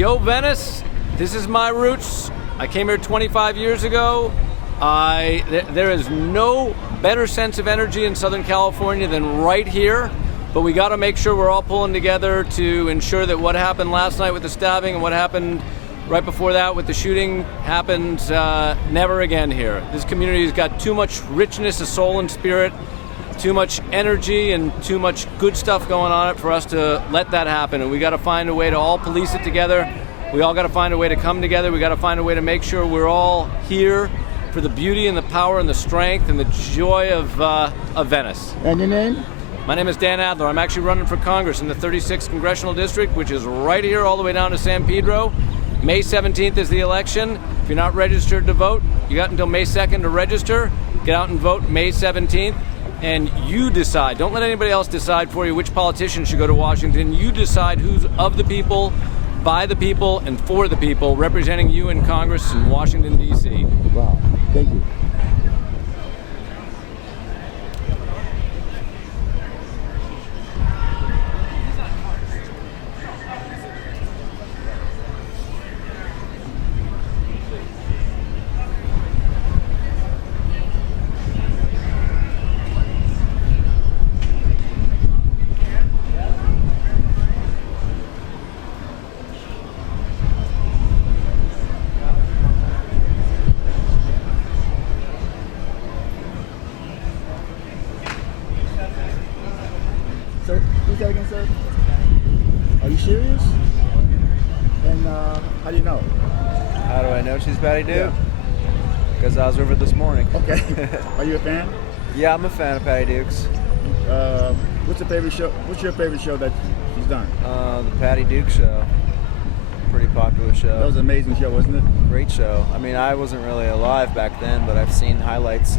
Yo, Venice, this is my roots. I came here 25 years ago. There is no better sense of energy in Southern California than right here, but we got to make sure we're all pulling together to ensure that what happened last night with the stabbing and what happened right before that with the shooting happens never again here. This community's got too much richness of soul and spirit, too much energy and too much good stuff going on it for us to let that happen, and we got to find a way to all police it together. We all got to find a way to come together. We got to find a way to make sure we're all here for the beauty and the power and the strength and the joy of Venice. And your name? My name is Dan Adler. I'm actually running for Congress in the 36th Congressional District, which is right here all the way down to San Pedro. May 17th is the election. If you're not registered to vote, you got until May 2nd to register. Get out and vote May 17th. And you decide. Don't let anybody else decide for you which politician should go to Washington. You decide who's of the people, by the people, and for the people, representing you in Congress in Washington, D.C. Wow. Thank you. Sir, who's that again, sir? Are you serious? And how do you know? How do I know she's Patty Duke? Because I was over this morning. Okay. Are you a fan? Yeah, I'm a fan of Patty Duke's. What's your favorite show? What's your favorite show that she's done? The Patty Duke Show. Pretty popular show. That was an amazing show, wasn't it? Great show. I mean, I wasn't really alive back then, but I've seen highlights.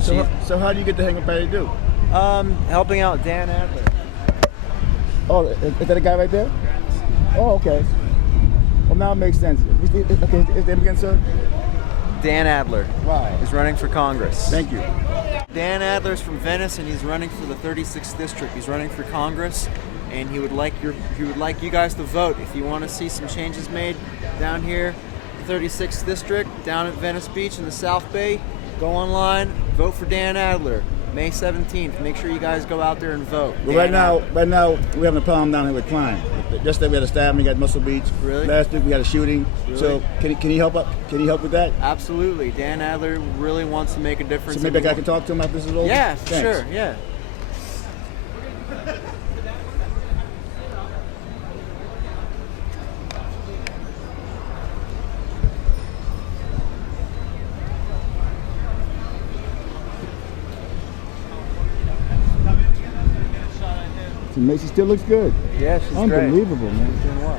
So how do you get to hang with Patty Duke? Helping out Dan Adler. Oh, is that a guy right there? Oh, okay. Well, now it makes sense. Okay, is name again, sir? Dan Adler. Wow. He's running for Congress. Thank you. Dan Adler's from Venice, and he's running for the 36th district. He's running for Congress, and he would like you guys to vote if you want to see some changes made down here, the 36th district, down at Venice Beach in the South Bay. Go online, vote for Dan Adler. May 17th. Make sure you guys go out there and vote. Well, right now we're having a problem down here with crime. Yesterday we had a stabbing. We got Muscle Beach. Really? Last week we had a shooting. Really? So can you help up? Can you help with that? Absolutely. Dan Adler really wants to make a difference. So maybe I can talk to him after this is over. Yeah, Thanks. sure. Yeah. She still looks good. Yeah, she's unbelievable, great. man. She's doing well.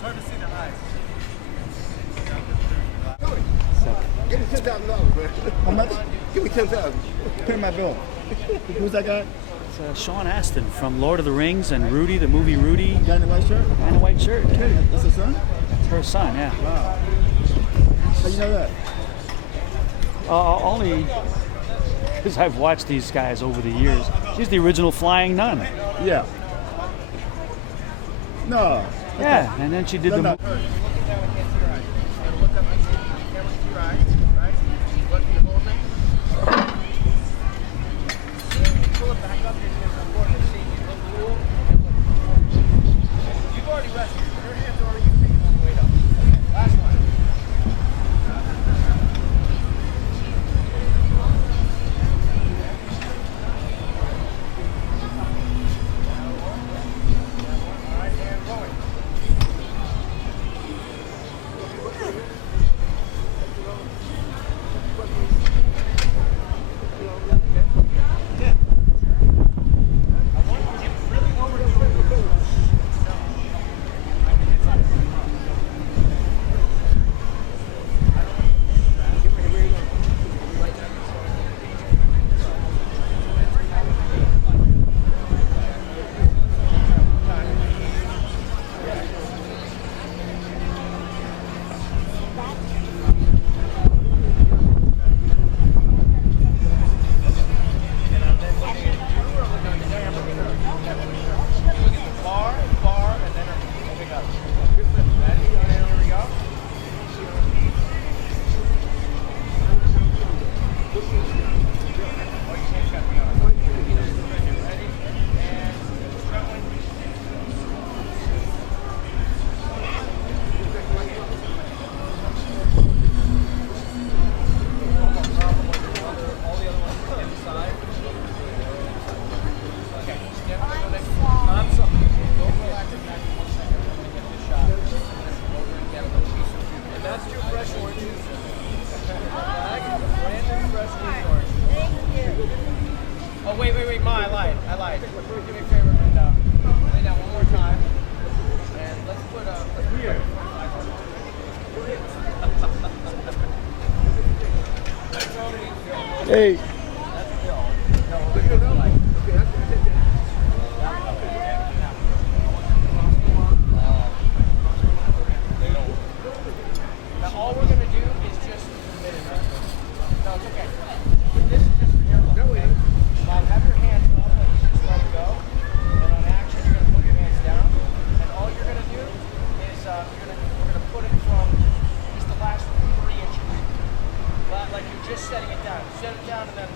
hard to see the eyes. Give me $10,000, man. How much? Give me 10,000. Pay my bill. Who's that guy? It's Sean Astin from Lord of the Rings and Rudy, the movie Rudy. Guy in the white shirt? And a white shirt. Yeah. That's his son? It's her son, yeah. Wow. How you know that? Only because I've watched these guys over the years. She's the original flying nun. Yeah. No. Yeah, and then she did the. Oh, wait, Ma, I lied. Do me a favor and lay down one more time. And let's put here. Hey. Now all we're going to do is just submit it. No, it's okay. This is just for your Mom, have your hands up and just let it go. And on action, you're going to put your hands down. And all you're going to do is we're going to put it from just the last 3 inches. Like you're just setting it down. Set it down and then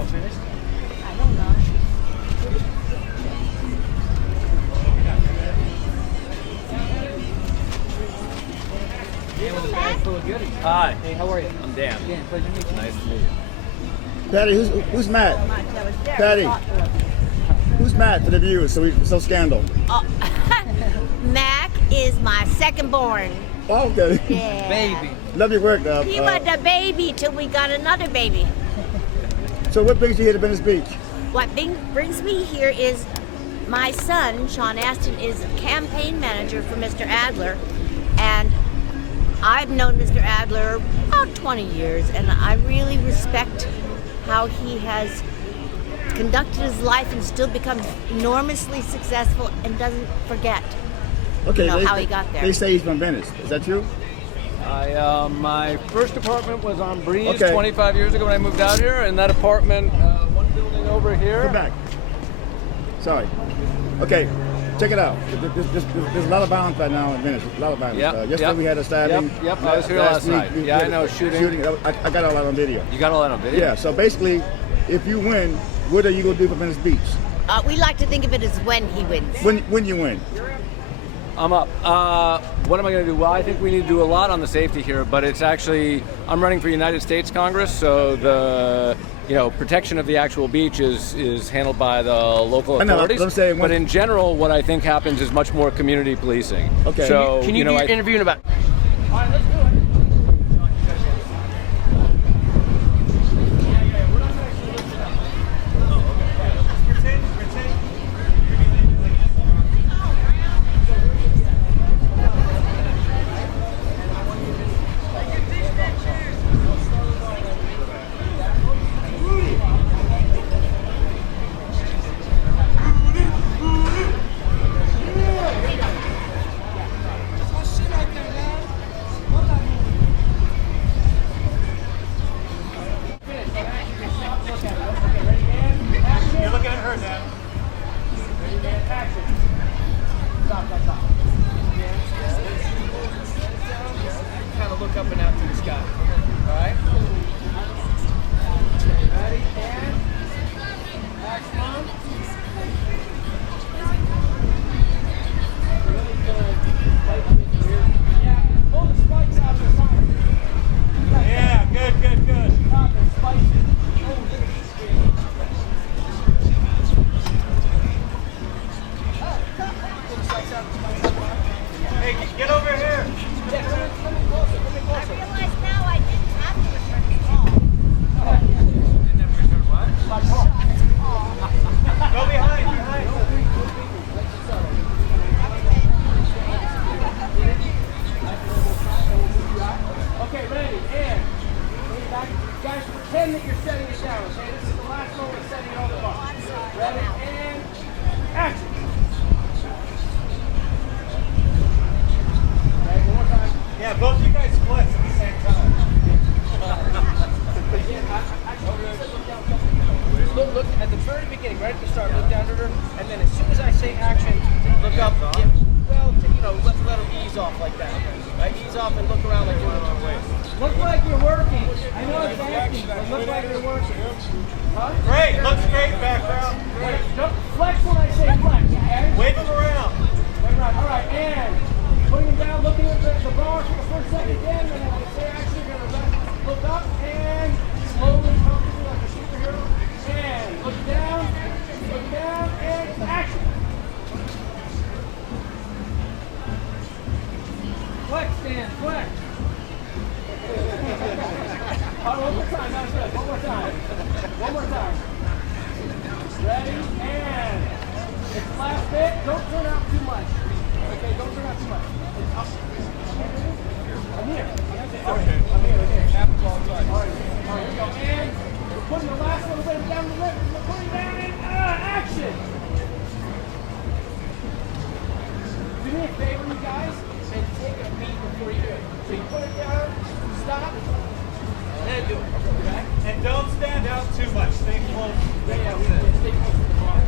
all finished? I don't know. With a bag full of goodies. Hi, Hey, how are you? I'm Dan. Dan, pleasure to meet you. Nice to meet you. Patty, who's Matt? That was very Patty. thoughtful. Who's Matt for the viewers? So scandal. Oh. Mac is my second born. Oh, okay. Yeah. Baby. Love your work. He was the baby till we got another baby. So what brings you here to Venice Beach? What brings me here is my son, Sean Astin, is campaign manager for Mr. Adler. And I've known Mr. Adler about 20 years, and I really respect how he has conducted his life and still becomes enormously successful and doesn't forget Okay, how he got there. They say he's from Venice. Is that true? My first apartment was on Breeze Okay. 25 years ago when I moved out here, and that apartment, one building over here. Come back. Sorry. Okay, check it out. There's a lot of violence right now in Venice. A lot of violence. Yep, Yesterday yep. we had a stabbing. Yep, I was here last night. we Yeah, I had know, a shooting. I got all that on video. You got all that on video? Yeah, so basically, if you win, what are you going to do for Venice Beach? We like to think of it as when he wins. When you win. I'm up. What am I going to do? Well, I think we need to do a lot on the safety here, but it's actually, I'm running for United States Congress, so the protection of the actual beach is handled by the local I know, authorities. I'm saying but in general, what I think happens is much more community policing. Okay. So, Can you do your interview in about? All right, let's do it. You're looking at her now. Kind of look up and out to the sky. All right? Ready? And action on. Yeah, pull the spikes out of the side. Yeah, good. Stop and spikes it. Oh, look at this screen. Pull the spikes out. Hey, get over here. Yeah, come in closer. I realize now I didn't have to return the call. My call. Go behind. Okay, ready, and back. Guys, pretend that you're setting it down, okay? This is the last moment of setting it on the bar. Ready, and action. Okay, one more time. Yeah, both you guys split at the same time. Look at the very beginning, right at the start, look down at her, and then as soon as I say action, look up. Yeah, well, let her ease off like that. Right? Ease off and look around like you're in the way. Look like you're working. I know it's acting, but look like you're working. Huh? Great, looks great background. Great. Don't flex when I say flex, okay? Wave them around. Wait, right. All right, and putting him down, looking at the bar for the first second again, and then when I say action, you're going to look up and slowly come through like a superhero. And look down, and action. Flex, Dan, flex. All right, one more time, that was good. One more time. One more time. Ready, and it's the last bit. Don't turn out too much. Okay, don't turn out too much. It's up. I'm here. I'm here. Happens all the time. All right, here we go. And we're putting the last little bit down the lip. We're putting down in action. Do me a favor, you guys, and take a beat before you do it. So you put it down, stop, and then do it. Okay? And don't stand out too much. Stay close. Yeah, we stay close to the bar.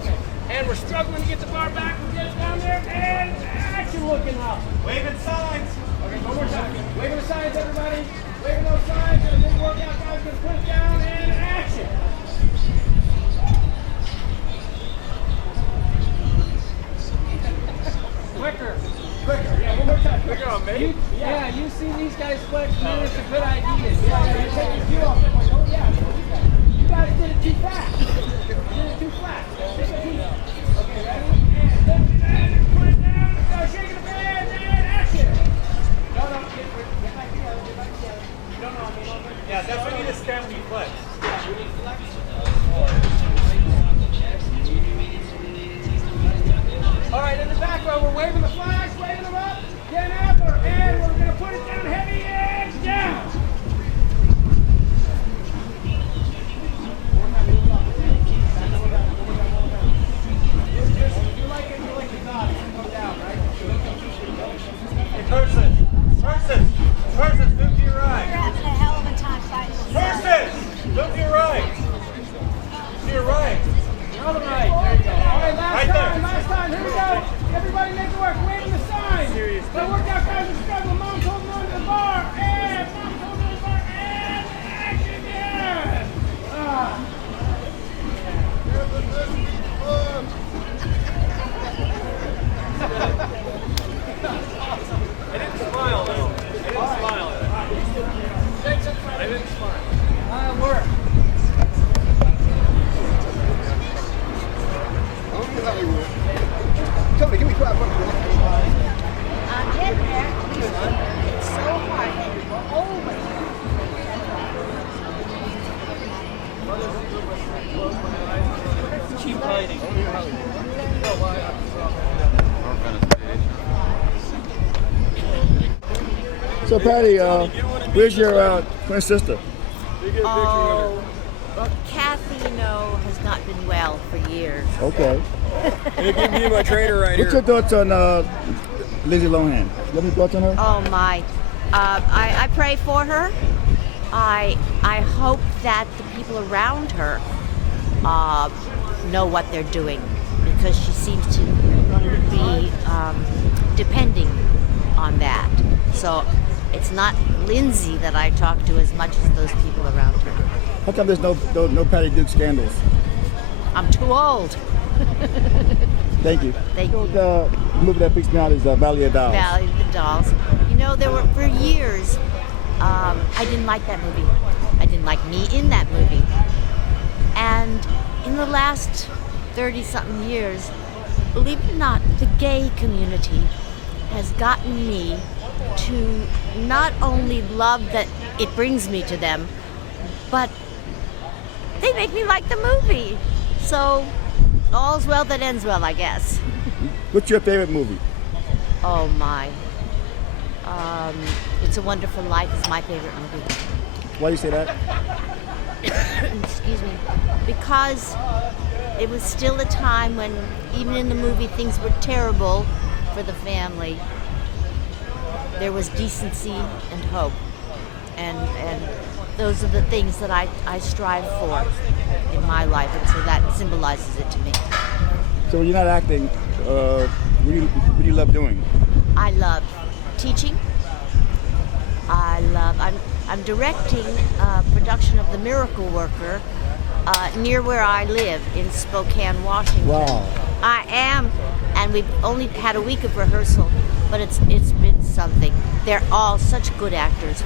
Okay. And we're struggling to get the bar back. We'll get it down there, and action looking up. Waving signs. Okay, one more time. Waving the signs, everybody. Waving those signs, and a big workout, guys. Gonna put it down, and action. Cheap lighting. So Patty, where's your twin sister? Oh, well, Kathy, has not been well for years. Okay. You give me my trainer right What's your thoughts on Lindsay Lohan? You have any thoughts on her? Oh my! I pray for her. I hope that the people around her know what they're doing, because she seems to be depending on that. So it's not Lindsay that I talk to as much as those people around her. How come there's no Patty Duke scandals? I'm too old. Thank you. Thank you. The movie that freaks me out is Valley of Dolls. Valley of the Dolls. There were for years. I didn't like that movie. I didn't like me in that movie. And in the last 30-something years, believe it or not, the gay community has gotten me to not only love that it brings me to them, but they make me like the movie. So all's well that ends well, I guess. What's your favorite movie? Oh my. It's a Wonderful Life is my favorite movie. Why do you say that? Excuse me. Because it was still a time when, even in the movie, things were terrible for the family. There was decency and hope. And those are the things that I strive for in my life, and so that symbolizes it to me. So when you're not acting, what do you love doing? I love teaching. I'm directing a production of The Miracle Worker near where I live in Spokane, Washington. Wow. I am, and we've only had a week of rehearsal, but it's been something. They're all such good actors.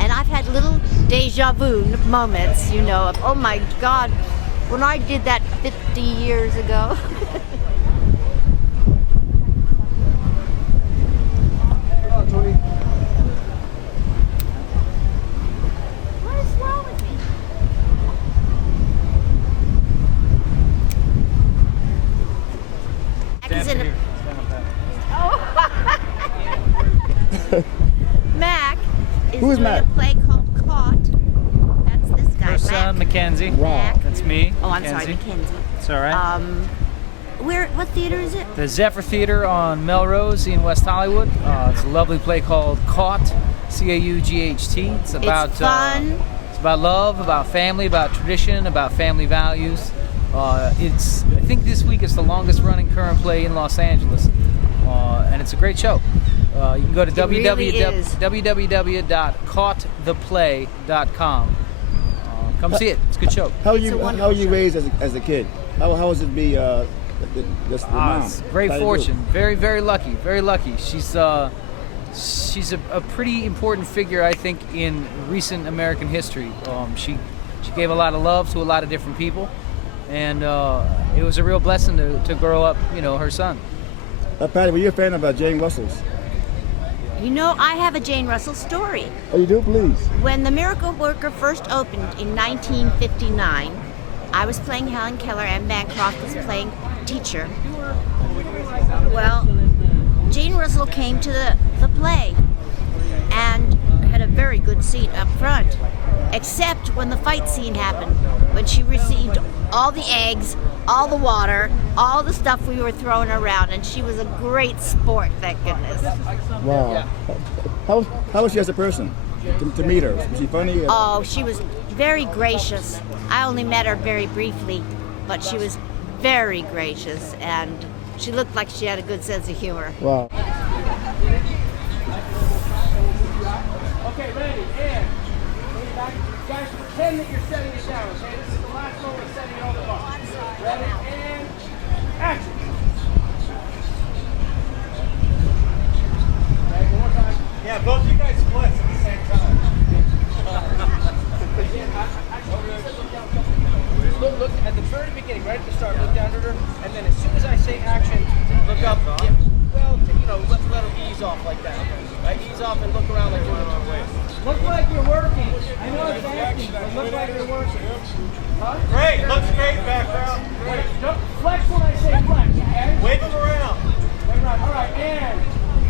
And I've had little deja vu moments, of, oh my God, when I did that 50 years ago. What is wrong with me? Mac is in Mac is Who is doing Mac? a play called Caught. That's this guy, Her son, Mac. Mackenzie. Wow. That's me. Oh, I'm sorry, Mackenzie. Mackenzie. It's all right. What theater is it? The Zephyr Theater on Melrose in West Hollywood. It's a lovely play called Caught, C-A-U-G-H-T. It's about fun. It's about love, about family, about tradition, about family values. I think this week it's the longest running current play in Los Angeles, and it's a great show. You can go to www.caughttheplay.com. Come see it. It's a good show. How are you raised as a kid? How was it to be the mom? It's great fortune. Very, very lucky. Very lucky. She's a pretty important figure, I think, in recent American history. She gave a lot of love to a lot of different people, and it was a real blessing to grow up, her son. Patty, were you a fan of Jane Russell's? I have a Jane Russell story. Oh, you do? Please. When The Miracle Worker first opened in 1959, I was playing Helen Keller and Bancroft was playing teacher. Well, Jane Russell came to the play and had a very good seat up front, except when the fight scene happened, when she received all the eggs, all the water, all the stuff we were throwing around, and she was a great sport, thank goodness. Wow. How was she as a person? To meet her, was she funny? Oh, she was very gracious. I only met her very briefly, but she was very gracious, and she looked like she had a good sense of humor. Wow. Okay, ready, and guys, pretend that you're setting it down, okay? This is the last moment of setting it on the bar. Ready, and action. Okay, one more time. Yeah, both you guys split at the same time. Look at the very beginning, right at the start, look down at her, and then as soon as I say action, look up. Yeah, well, let her ease off like that. Right? Ease off and look around like you're in the way. Look like you're working. I know it's acting, but look like you're working. Great, looks great, background. Wait, don't flex when I say flex, okay? Wave them around. Wait, right. All right, and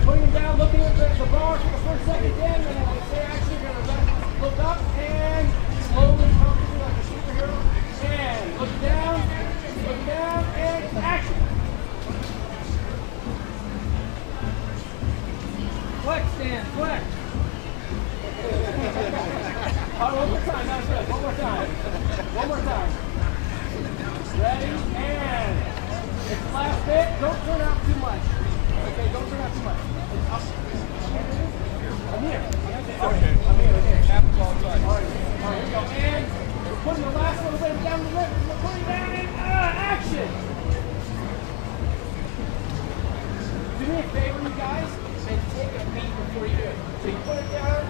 putting them down, looking at the bar for the first second again, and then when I say action, you're gonna look up and slowly come through like a superhero. And look down, and action. Flex, Dan, flex. All right, one more time, that's good. One more time. One more time. Ready, and it's the last bit. Don't turn out too much. Okay, don't turn out too much. It's up. I'm here. Okay. I'm here. Happens all the time. All right, here we go. And we're putting the last little bit down the lip. We're putting down in action. Do me a favor, you guys, and take a beat before you do it. So you put it down,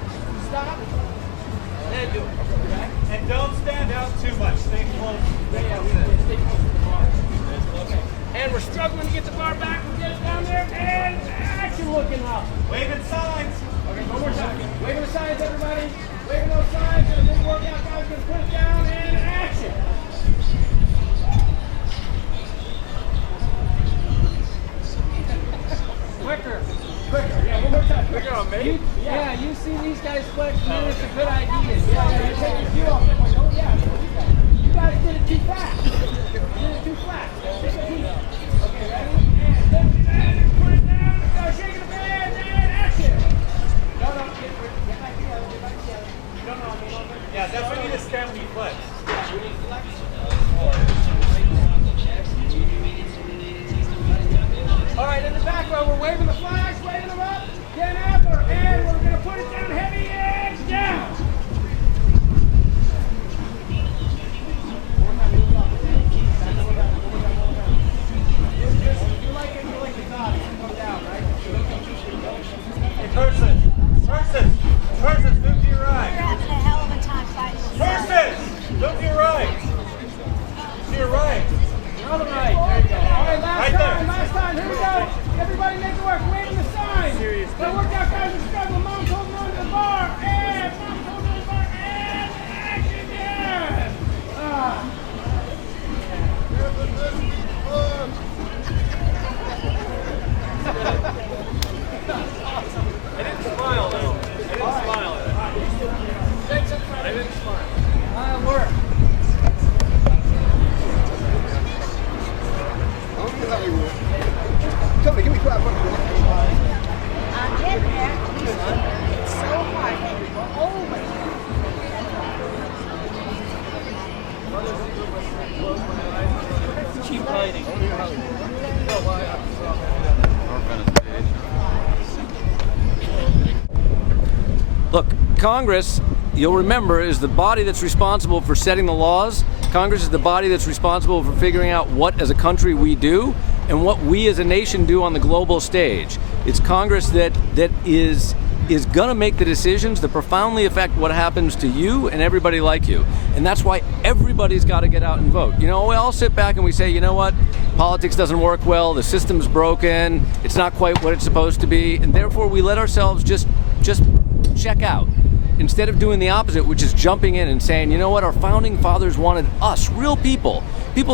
stop, and then do it. Okay? And don't stand out too much. Stay close. Yeah, we stay close to the bar. Okay. And we're struggling to get the bar back. We'll get it down there, and action looking up. Waving signs. Okay, one more time. Waving the signs, everybody. Waving those signs. And a big workout, guys. Gonna put it down, and action. Quicker. Yeah, one more time. Quicker on me? Yeah, you see these guys flex, man, it's a good idea. Yeah, you're taking your cue off. Oh, yeah. You guys did it too fast. You did it too fast. Take a peek. Okay, ready? And put it down. Shaking the band, and action. No, get back together. Get back together. No, I mean, Yeah, that's when you just stand when you flex. yeah, we need flex. All right, in the back row, we're waving the flags, waving them up. Dan Adler, and we're going to put it down heavy and down. You like it, the top. It's going to come down, right? Hey, Persis, move to your You're right. having a hell of a time fighting with Persis, move to your right. To your right. On the right. There you go. All right, Right there. last time. Here we go. Everybody make it work. Waving the sign. Serious. The workout guys are struggling. Mom's holding on to the bar. And mom's holding on to the bar. And action, yes. I didn't smile though. I didn't smile at it. I didn't smile. Work. Tony, give me 5 bucks. I'm getting there. It's so hard. Always. Keep fighting. Look, Congress, you'll remember, is the body that's responsible for setting the laws. Congress is the body that's responsible for figuring out what as a country we do and what we as a nation do on the global stage. It's Congress that is going to make the decisions that profoundly affect what happens to you and everybody like you. And that's why everybody's got to get out and vote. You know, we all sit back and we say, you know what, politics doesn't work well, the system's broken, it's not quite what it's supposed to be, and therefore we let ourselves just check out. Instead of doing the opposite, which is jumping in and saying, you know what, our founding fathers wanted us, real people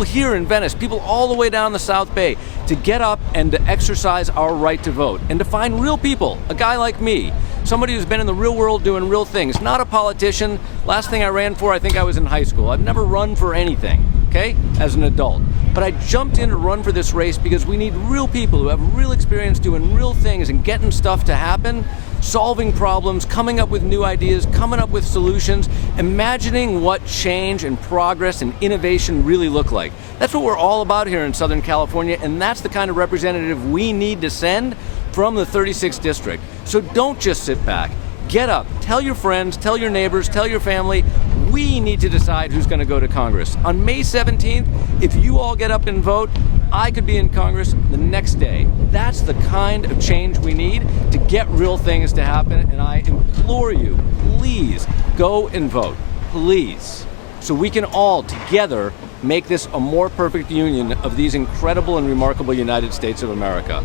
here in Venice, people all the way down the South Bay, to get up and to exercise our right to vote, and to find real people, a guy like me, somebody who's been in the real world doing real things, not a politician. Last thing I ran for, I think I was in high school. I've never run for anything, okay, as an adult. But I jumped in to run for this race because we need real people who have real experience doing real things and getting stuff to happen, solving problems, coming up with new ideas, coming up with solutions, imagining what change and progress and innovation really look like. That's what we're all about here in Southern California, and that's the kind of representative we need to send from the 36th district. So don't just sit back. Get up, tell your friends, tell your neighbors, tell your family, we need to decide who's going to go to Congress. On May 17th, if you all get up and vote, I could be in Congress the next day. That's the kind of change we need to get real things to happen, and I implore you, please go and vote, please, so we can all together make this a more perfect union of these incredible and remarkable United States of America.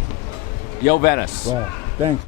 Yo, Venice. Wow, thanks.